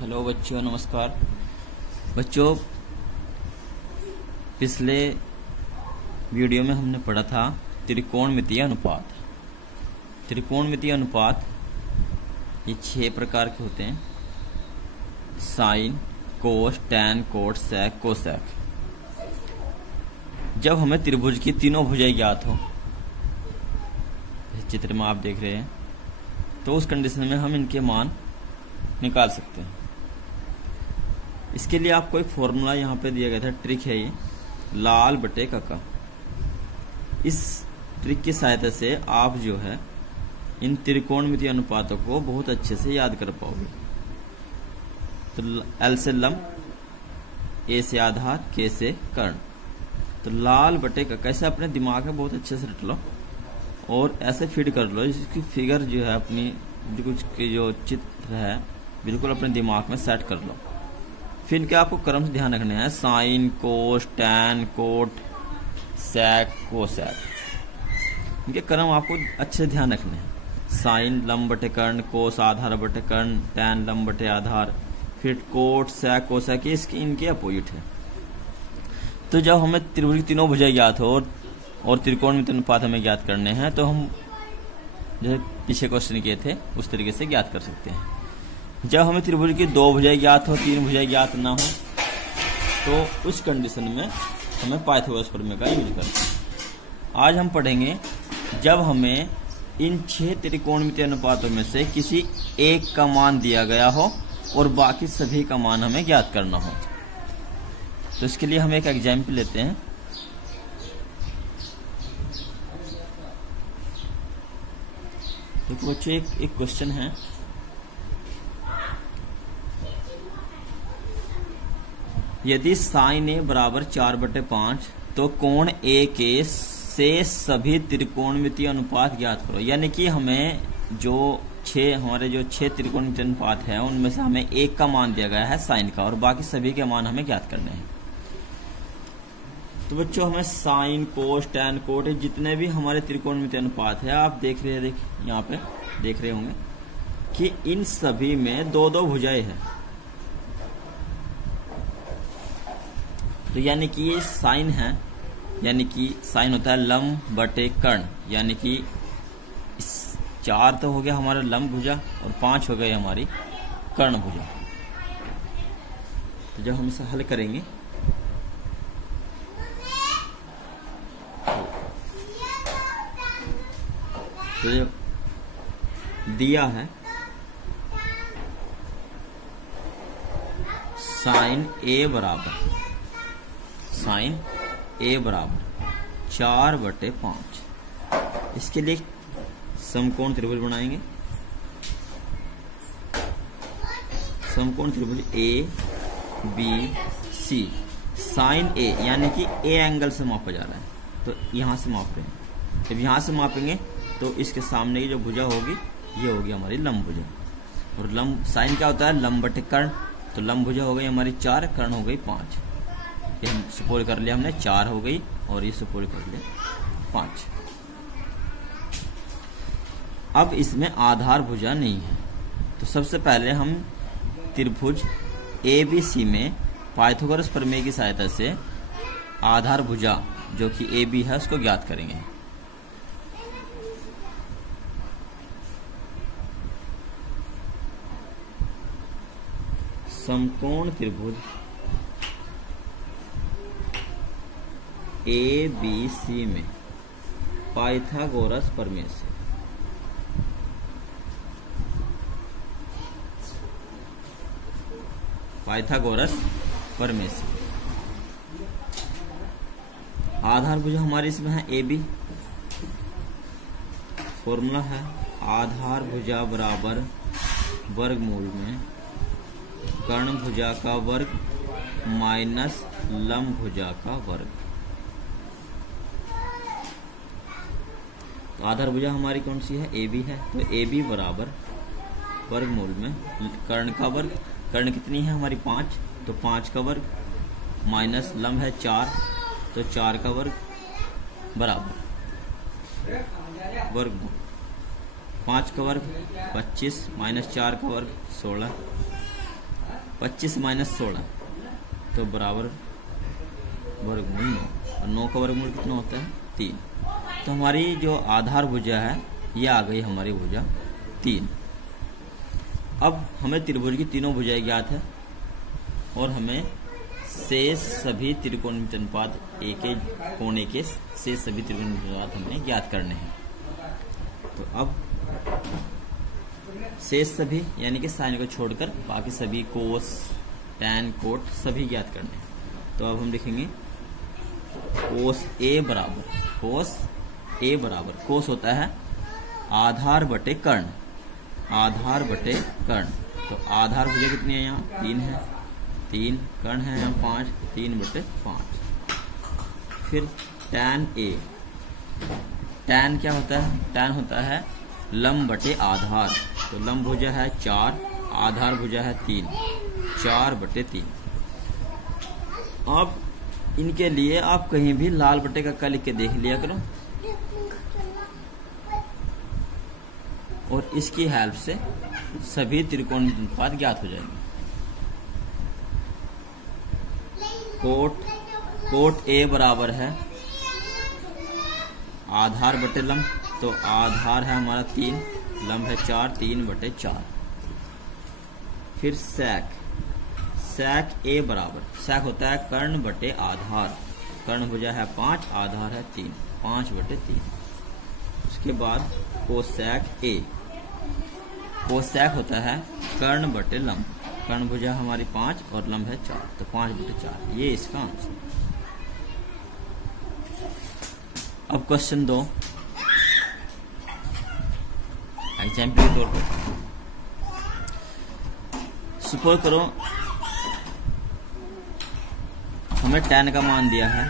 Hello बच्चों, नमस्कार। बच्चों, पिछले वीडियो में हमने पढ़ा था त्रिकोणमितीय अनुपात। त्रिकोणमितीय अनुपात ये 6 प्रकार के होते हैं: sign, cos, tan, cot, sec, cosec. जब हमें त्रिभुज की तीनों भुजाएं ज्ञात हो, इस चित्र में आप देख रहे हैं, तो उस कंडीशन में हम इनके मान निकाल सकते हैं। इसके लिए आपको एक फॉर्मूला यहाँ पे दिया गया था, ट्रिक है ये, लाल बटे काका। इस ट्रिक की सहायता से आप जो है इन त्रिकोणमितीय अनुपातों को बहुत अच्छे से याद कर पाओगे। तो एल से लंब, ए से आधार, के से कर्ण। तो लाल बटे काका ऐसे अपने दिमाग में बहुत अच्छे से रट लो और ऐसे फीड कर लो। इसकी फिगर जो है अपनी जो चित्र है बिल्कुल अपने दिमाग में सेट कर लो। फिर इनके आपको क्रम से ध्यान रखने हैं: sign, cos, tan, cot, sec, cosec. इनके क्रम आपको अच्छे से ध्यान रखने हैं। साइन लंब बटे कर्ण, कोस आधार बटे कर्ण, टैन लंब बटे आधार, फिर कोट, सेक, कोसेक, ये इसकी इनके अपोजिट है। तो जब हमें त्रिभुज की तीनों भुजाएं ज्ञात हो और त्रिकोणमितीय अनुपात हमें ज्ञात करने हैं, तो हम जैसे पीछे क्वेश्चन किए थे उस तरीके से ज्ञात कर सकते हैं। जब हमें त्रिभुज की 2 भुजाएं ज्ञात हो, 3 भुजाएं ज्ञात ना हो, तो उस कंडीशन में हमें पाइथागोरस प्रमेय का यूज करते हैं। आज हम पढ़ेंगे जब हमें इन 6 त्रिकोणमितीय अनुपातों में से किसी एक का मान दिया गया हो और बाकी सभी का मान हमें ज्ञात करना हो। तो इसके लिए हम एक एग्जाम्पल लेते हैं। देखो बच्चों, एक क्वेश्चन है। यदि साइन ए बराबर 4/5 तो कोण ए के से सभी त्रिकोणमितीय अनुपात ज्ञात करो। यानी कि हमें हमारे जो 6 त्रिकोणमितीय अनुपात है उनमें से हमें एक का मान दिया गया है साइन का, और बाकी सभी के मान हमें ज्ञात करने हैं। तो बच्चों, हमें साइन, कोस, टैन, कोट, जितने भी हमारे त्रिकोणमितीय अनुपात है आप देख रहे हैं, यहाँ पे देख रहे होंगे कि इन सभी में 2-2 भुजाएं हैं। तो यानी कि ये साइन है, यानी कि साइन होता है लंब बटे कर्ण, यानी कि 4 तो हो गया हमारा लंब भुजा और 5 हो गई हमारी कर्ण भुजा। तो जब हम इसे हल करेंगे तो जो दिया है साइन ए बराबर 4/5। इसके लिए समकोण त्रिभुज बनाएंगे। समकोण त्रिभुज ए बी सी। साइन ए यानी कि ए एंगल से मापा जा रहा है, तो यहां से माप रहे हैं। जब यहां से मापेंगे तो इसके सामने की जो भुजा होगी ये होगी हमारी लंब भुजा। और लंब साइन क्या होता है? लंब बटे कर्ण। तो लंब भुजा हो गई हमारी 4, कर्ण हो गई 5। ये हम सपोज कर लिया, हमने 4 हो गई और ये सपोज कर लिया 5। अब इसमें आधार भुजा नहीं है, तो सबसे पहले हम त्रिभुज ABC में पाइथागोरस प्रमेय की सहायता से आधार भुजा जो कि AB है उसको ज्ञात करेंगे। समकोण त्रिभुज ABC में पाइथागोरस प्रमेय से आधार भुजा हमारी इसमें है AB। फॉर्मूला है आधार भुजा बराबर वर्गमूल में कर्ण भुजा का वर्ग माइनस लंब भुजा का वर्ग। तो आधार भुजा हमारी कौन सी है? AB है। तो AB बराबर वर्गमूल में कर्ण का वर्ग। कर्ण कितनी है हमारी? 5, तो 5 का वर्ग माइनस लंब है 4, तो 4 का वर्ग बराबर वर्गमूल 5 का वर्ग 25 माइनस 4 का वर्ग 16। 25 माइनस 16 तो बराबर वर्गमूल 9, और 9 का वर्गमूल कितना होता है 3। तो हमारी जो आधार भुजा है ये आ गई हमारी भुजा 3। अब हमें त्रिभुज की तीनों भुजाएं ज्ञात है और हमें शेष सभी त्रिकोणमिति अनुपात ए के कोणे के शेष सभी त्रिकोणमिति अनुपात हमें ज्ञात करने हैं। तो अब शेष सभी यानी कि साइन को छोड़कर बाकी सभी कोस टैन कोट सभी ज्ञात करने हैं। तो अब हम लिखेंगे कोस ए बराबर कोस होता है आधार बटे कर्ण, आधार बटे कर्ण। तो आधार भुजा कितनी है यहाँ 3 है, 3 कर्ण है यहाँ 5, 3 बटे 5। फिर टैन ए, टैन क्या होता है, टैन होता है लंब बटे आधार। तो लंब भुजा है 4, आधार भुजा है 3, 4 बटे 3। अब इनके लिए आप कहीं भी लाल बटे का लिख के देख लिया करो और इसकी हेल्प से सभी त्रिकोण अनुपात ज्ञात हो जाएंगे। कोट ए बराबर है आधार बटे लंब। तो आधार है हमारा 3, लंब है 4, 3 बटे 4। फिर सेक ए बराबर, सेक होता है कर्ण बटे आधार। कर्ण भुजा है 5, आधार है 3, 5 बटे 3। उसके बाद कोसेक ए, कोसेक होता है कर्ण बटे लंब। कर्ण भुजा हमारी 5 और लंब है 4, तो 5 बटे 4। ये इसका आंसर। अब क्वेश्चन 2 एग्जाम्पल के तौर पर सपोज करो हमें टैन का मान दिया है,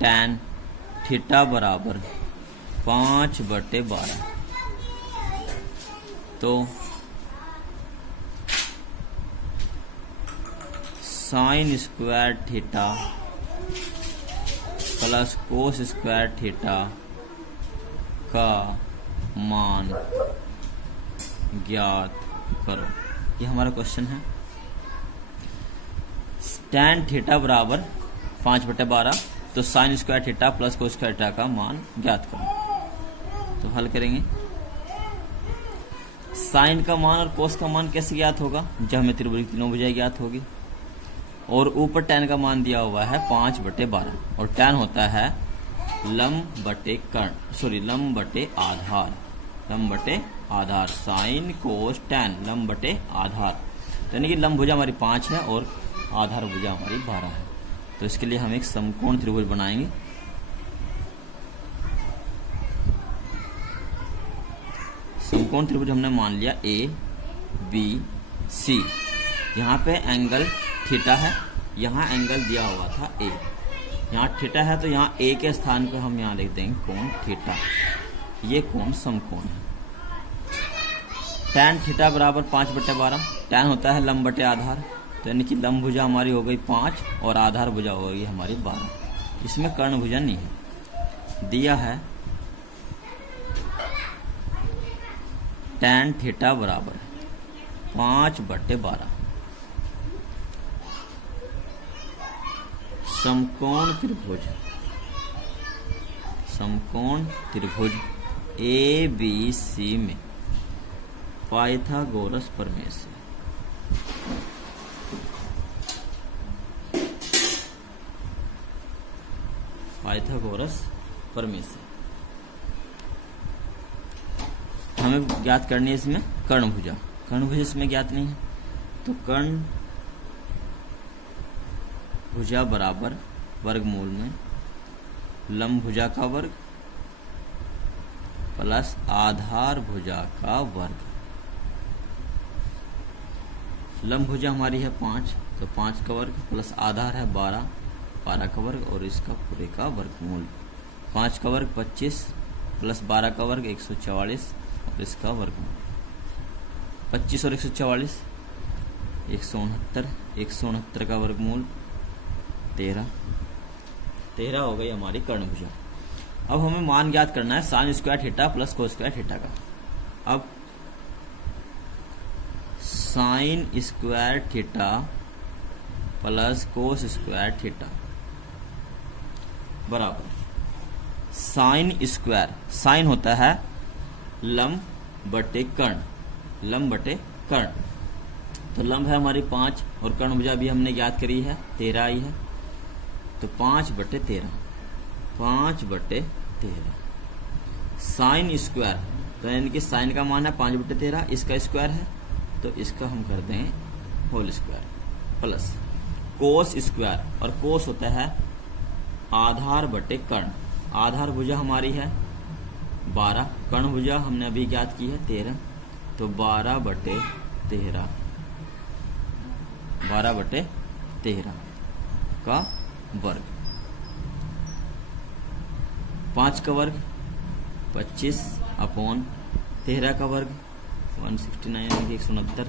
टैन थीटा बराबर 5 बटे 12। तो sine square theta plus cos square theta का मान ज्ञात करो। ये हमारा क्वेश्चन है। टैन थीटा बराबर 5 बटे 12, तो sine square theta plus cos square theta का मान ज्ञात करो। तो हल करेंगे। साइन का मान और कोस का मान कैसे ज्ञात होगा, जब हमें त्रिभुज की तीनों भुजाएं ज्ञात होगी। और ऊपर टैन का मान दिया हुआ है 5 बटे 12 और टैन होता है लंब बटे कर्ण, सॉरी लंब बटे आधार, लंब बटे आधार। साइन कोस टैन लंब बटे आधार, यानी कि लंब भुजा हमारी 5 है और आधार भुजा हमारी 12 है। तो इसके लिए हम एक समकोण त्रिभुज बनाएंगे। समकोण त्रिभुज हमने मान लिया ए बी सी। यहाँ पे एंगल थीटा है, यहाँ एंगल दिया हुआ था ए। यहाँ थीटा है तो यहाँ ए के स्थान पे हम यहाँ लिख देंगे कोण थीटा। ये कोण समकोण है। टैन थीटा बराबर 5 बटे 12। टैन होता है लंब बटे आधार, तो यानी कि लंब भुजा हमारी हो गई 5 और आधार भुजा हो गई हमारी 12। इसमें कर्ण भुजा नहीं है। दिया है टैन थीटा बराबर 5 बटे 12। समकोण त्रिभुज, समकोण त्रिभुज ए बी सी में पाइथागोरस प्रमेय से पाइथागोरस प्रमेय से हमें ज्ञात करनी है इसमें कर्ण भुजा। कर्ण भुजा इसमें ज्ञात नहीं है, तो कर्ण भुजा बराबर वर्गमूल में लंब भुजा का वर्ग प्लस आधार भुजा का वर्ग। लंब भुजा हमारी है 5, तो 5 का वर्ग प्लस आधार है 12, 12 का वर्ग और इसका पूरे का वर्गमूल। 5 का वर्ग 25 प्लस 12 का वर्ग 144 और इसका वर्गमूल। 25 और 144 169, 169 का वर्गमूल 13 हो गई हमारी कर्ण भुजा। अब हमें मान ज्ञात करना है sine square theta plus cos square theta का। अब sine square theta plus cos square theta बराबर साइन स्क्वायर। साइन होता है लंब बटे कर्ण, लंब बटे कर्ण। तो लंब है हमारी 5 और कर्ण भुजा भी हमने ज्ञात करी है 13 आई है। तो 5 बटे 13, 5 बटे 13 साइन स्क्वायर। तो यानी कि साइन का मान है 5 बटे 13, इसका स्क्वायर है तो इसका हम कर देंगे whole square plus cos square. और कोस होता है आधार बटे कर्ण। आधार भुजा हमारी है 12, कर्ण भुजा हमने अभी ज्ञात की है 13। तो 12 बटे 13, 12 बटे 13 का वर्ग। 5 का वर्ग 25 अपॉन 13 का वर्ग 169 169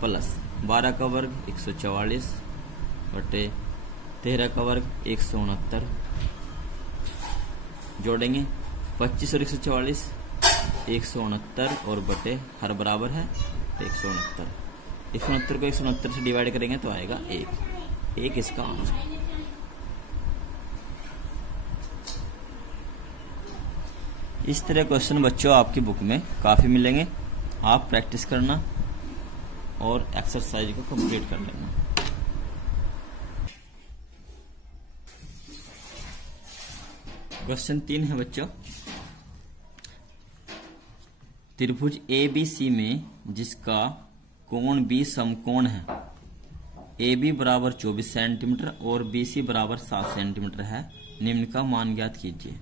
प्लस 12 का वर्ग 144 बटे 13 का वर्ग 169। जोड़ेंगे 25 और 144 169 और बटे हर बराबर है 169। 169 को 169 से डिवाइड करेंगे तो आएगा 1 इसका आंसर। इस तरह क्वेश्चन बच्चों आपकी बुक में काफी मिलेंगे। आप प्रैक्टिस करना और एक्सरसाइज को कंप्लीट कर लेना। क्वेश्चन 3 है बच्चों, त्रिभुज ABC में जिसका कोण B समकोण है, AB बराबर 24 सेंटीमीटर और BC बराबर 7 सेंटीमीटर है, निम्न का मान ज्ञात कीजिए।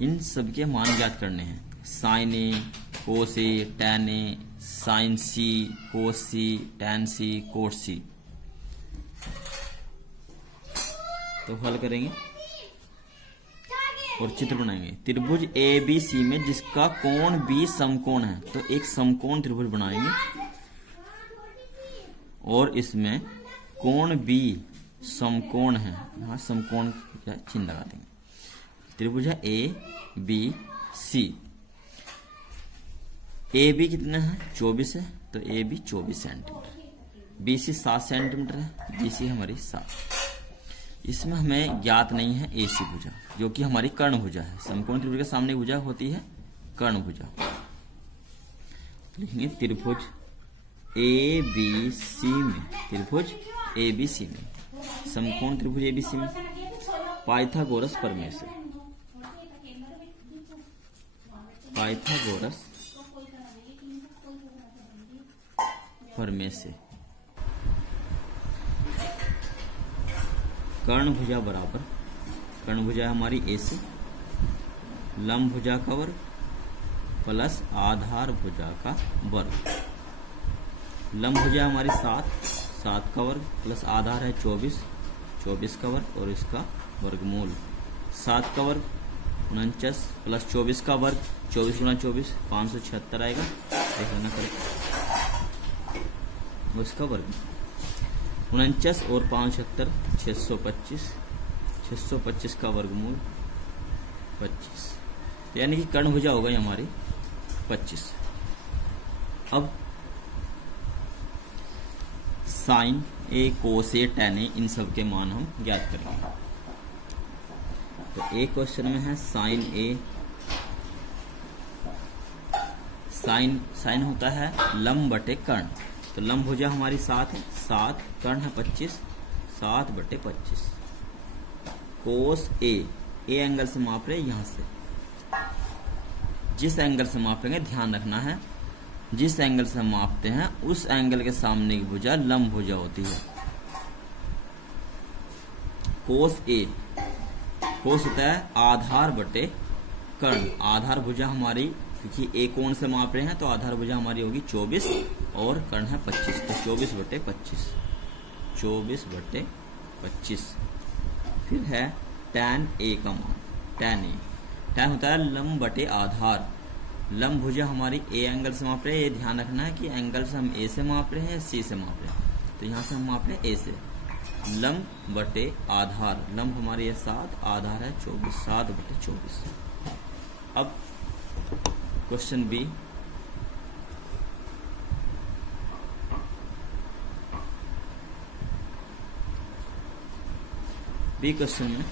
इन सब के मान ज्ञात करने हैं। Sign A, cos A, tan A, sign C, cos C, tan C, coat सी। तो हल करेंगे और चित्र बनाएंगे। त्रिभुज ABC में जिसका कोण B समकोण है, तो एक समकोण त्रिभुज बनाएंगे और इसमें कोण B समकोण है, यहां समकोण का चिन्ह लगा देंगे। त्रिभुज है ABC। AB कितना है 24 है, तो AB 24 सेंटीमीटर। BC 7 सेंटीमीटर है, BC हमारी 7। इसमें हमें ज्ञात नहीं है AC भुजा, जो कि हमारी कर्ण भुजा है। समकोण त्रिभुज के सामने भुजा होती है कर्ण भुजा। लिखेंगे त्रिभुज ABC में, त्रिभुज ABC में समकोण त्रिभुज ABC में पाइथागोरस प्रमेय से, पाइथागोरस प्रमेय से कर्ण भुजा बराबर, कर्ण भुजा हमारी AC, लंब भुजा का वर्ग प्लस आधार भुजा का वर्ग। लंब भुजा हमारी 7 का वर्ग प्लस आधार है 24 का वर्ग और इसका वर्गमूल। 7 का वर्ग 49 प्लस 24 का वर्ग, 24 गुना 24 576 आएगा, देख लेना करें उसका वर्ग। 49 और 576 625 का वर्गमूल 25, यानी कि कर्ण भुजा हो गई हमारी 25। अब sign A, cos A, tan A, इन सब के मान हम ज्ञात करेंगे। तो एक क्वेश्चन में है साइन ए। साइन होता है लंब बटे कर्ण। तो लंब भुजा हमारी 7 है, 7 कर्ण है 25, 7 बटे 25। कोस ए एंगल से माप रहे यहां से, जिस एंगल से मापेंगे ध्यान रखना है, जिस एंगल से हम मापते हैं उस एंगल के सामने की भुजा लंब भुजा होती है। कोस ए, कोस होता है आधार बटे कर्ण। आधार भुजा हमारी, क्योंकि ए कोण से माप रहे हैं तो आधार भुजा हमारी होगी 24 और कर्ण है 25, तो 24 बटे 25, 24 बटे 25। फिर है टैन ए का मान, टैन ए, टैन होता है लंब बटे आधार। लंब भुजा हमारी ए एंगल से माप रहे हैं, ये ध्यान रखना है कि एंगल से हम ए से माप रहे हैं सी से माप रहे हैं। तो यहां से हम माप रहे हैं ए से। लंब बटे आधार, लंब हमारी है 7, आधार है 24, 7 बटे 24। अब क्वेश्चन बी, बी क्वेश्चन में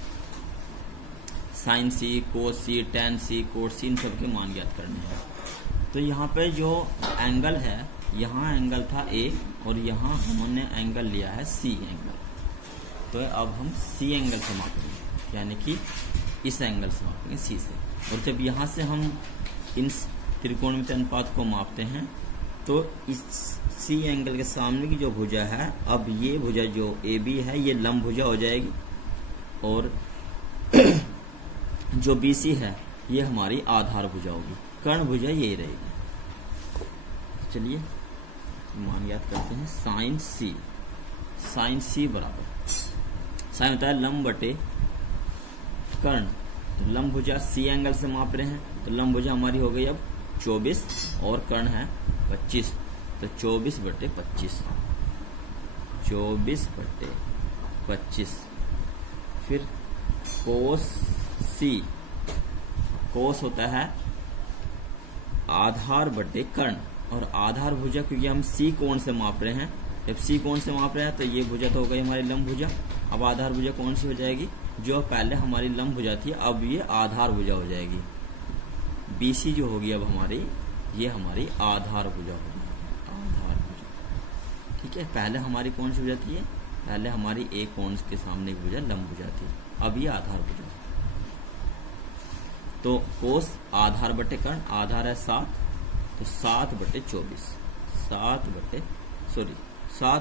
साइन सी, कोस सी, टेन सी, कोट सी, इन सब के मान ज्ञात करने हैं। तो यहाँ पे जो एंगल है, यहाँ एंगल था ए और यहाँ हमने एंगल लिया है सी एंगल। तो अब हम सी एंगल से मापेंगे, यानी कि इस एंगल से मापेंगे सी से। और जब यहाँ से हम इन त्रिकोणमितीय अनुपात को मापते हैं तो इस सी एंगल के सामने की जो भुजा है, अब ये भुजा जो ए बी है ये लंब भुजा हो जाएगी और जो बी सी है ये हमारी आधार भुजा होगी, कर्ण भुजा यही रहेगी। चलिए मान याद करते हैं। साइन सी, साइन सी बराबर, साइन होता है लंब बटे कर्ण। तो लंब भुजा सी एंगल से माप रहे हैं तो लंब भुजा हमारी हो गई अब 24 और कर्ण है 25। तो 24 बटे 25, 24 बटे 25। फिर कोस सी, कोस होता है आधार बटे कर्ण और आधार भुजा, क्योंकि हम सी कोण से माप रहे हैं, जब सी कोण से माप रहे हैं तो ये भुजा तो हो गई हमारी लंब भुजा। अब आधार भुजा कौन सी हो जाएगी, जो पहले हमारी लंब भुजा थी अब ये आधार भुजा हो जाएगी। बीसी जो होगी अब हमारी, ये हमारी आधार भुजा होगी, आधार भुजा। ठीक है, पहले हमारी कौन सी भुजा थी, पहले हमारी एक कोण के सामने की भुजा लंब भुजा थी, अब ये आधार भुजा। तो कोस आधार बटे कर्ण, आधार है 7, तो 7 बटे 24, 7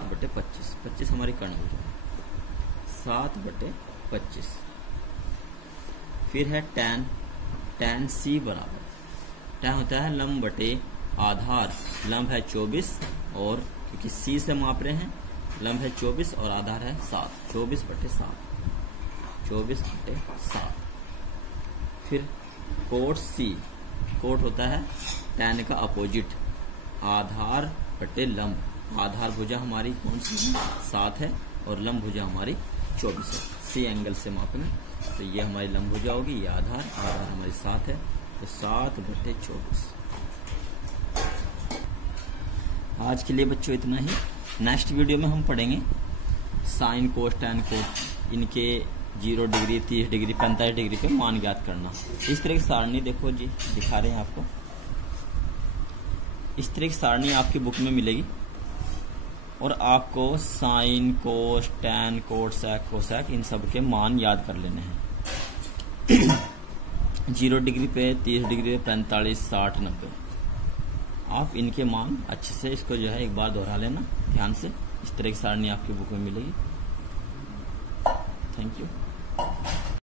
बटे 25, 25 हमारी कर्ण भुजा है, 7 बटे 25। फिर है टैन, टैन सी बराबर, टैन होता है लंब बटे आधार, लंब है 24 और क्योंकि सी से माप रहे हैं, लंब है 24 और आधार है 7, 24 बटे 7, 24 बटे 7। फिर कोट सी, कोट होता है टैन का अपोजिट, आधार बटे लंब। आधार भुजा हमारी कौन सी है, 7 है और लंब भुजा हमारी 24 है। सी एंगल से मापेंगे तो ये हमारी लंब भुजा होगी, ये आधार, आधार हमारी 7 है, तो 7 बटे 24। आज के लिए बच्चों इतना ही। नेक्स्ट वीडियो में हम पढ़ेंगे साइन कोस टैन कोट, इनके 0 डिग्री, 30 डिग्री, 45 डिग्री पे मान ज्ञात करना। इस तरह की सारणी देखो जी, दिखा रहे हैं आपको, इस तरह की सारणी आपकी बुक में मिलेगी और आपको sine cos tan cot sec cosec इन सब के मान याद कर लेने हैं। 0 डिग्री पे, 30 डिग्री पे, 45, 60, 90, आप इनके मान अच्छे से इसको जो है एक बार दोहरा लेना ध्यान से। इस तरह की सारणी आपकी बुक में मिलेगी। Thank you.